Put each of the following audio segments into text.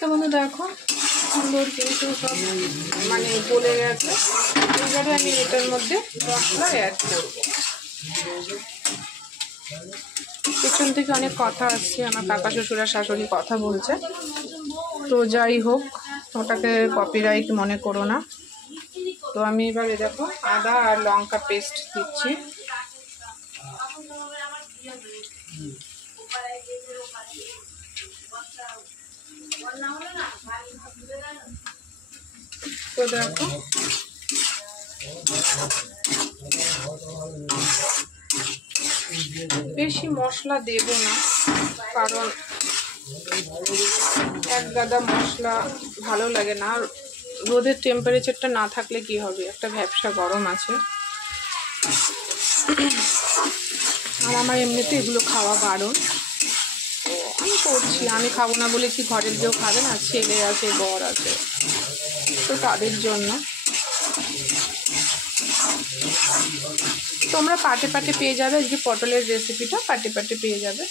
তো বন্ধু দেখো সুন্দর কিন্তু সব মানে গলে গেছে। এবারে আমি এটার মধ্যে মশলা অ্যাড করব। পেছন থেকে অনেক কথা আসছে, আমার কাকা শ্বশুর আর শাশুড়ি কথা বলছে, তো যাই হোক ওটাকে কপিরাইট মনে করো না। তো আমি এবারে দেখো আদা আর লঙ্কা পেস্ট দিচ্ছি। তো দেখো বেশি মশলা দেব না, কারণ এক গাদা মশলা ভালো লাগে না। রোদের টেম্পারেচারটা না থাকলে কি হবে, একটা ব্যবসা গরম আছে, আর আমার এমনিতে এগুলো খাওয়া বারণ। তো আমি করছি, আমি খাবো না বলে কি ঘরের কেউ খাবে না? ছেলে আছে, বর আছে, তো তাদের জন্য। তোমরা পাটে পাটে পেয়ে যাবে, আজকে পটলের রেসিপিটা পাটে পাটে পেয়ে যাবে।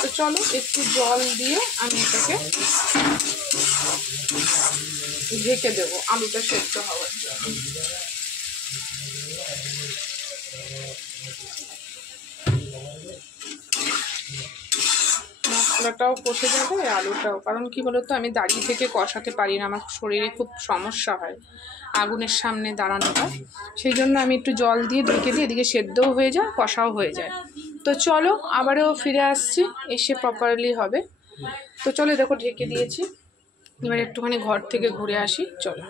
তো চলো একটু জল দিয়ে আমি এটাকে ঢেকে দেবো আলুটা সেদ্ধ হওয়ার জন্য। মশলাটাও কষে যাবে, আলুটাও, কারণ কি বলতো আমি দাঁড়িয়ে থেকে কষাতে পারি না, আমার শরীরে খুব সমস্যা হয় আগুনের সামনে দাঁড়ানোটা, সেই জন্য আমি একটু জল দিয়ে ঢেকে দিই, এদিকে সেদ্ধও হয়ে যায় কষাও হয়ে যায়। তো চলো আবারও ফিরে আসছি, এসে প্রপারলি হবে। তো চলো দেখো ঢেকে দিয়েছি, এবার একটুখানি ঘর থেকে ঘুরে আসি, চলো।